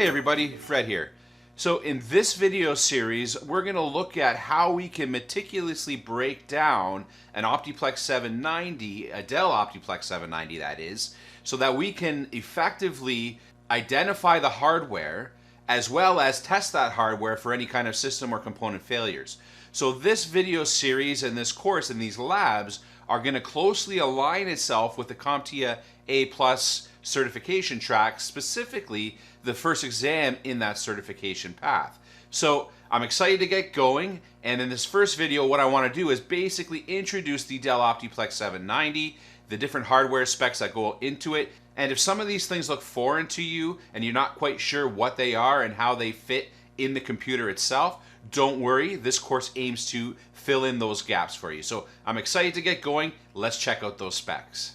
Hey everybody, Fred here. So in this video series, we're going to look at how we can meticulously break down an Optiplex 790, a Dell Optiplex 790 that is, so that we can effectively identify the hardware as well as test that hardware for any kind of system or component failures. So this video series and this course and these labs are going to closely align itself with the CompTIA A+ certification track, specifically the first exam in that certification path. So I'm excited to get going, and in this first video what I want to do is basically introduce the Dell Optiplex 790, the different hardware specs that go into it, and if some of these things look foreign to you and you're not quite sure what they are and how they fit in the computer itself, don't worry, this course aims to fill in those gaps for you. So I'm excited to get going. Let's check out those specs.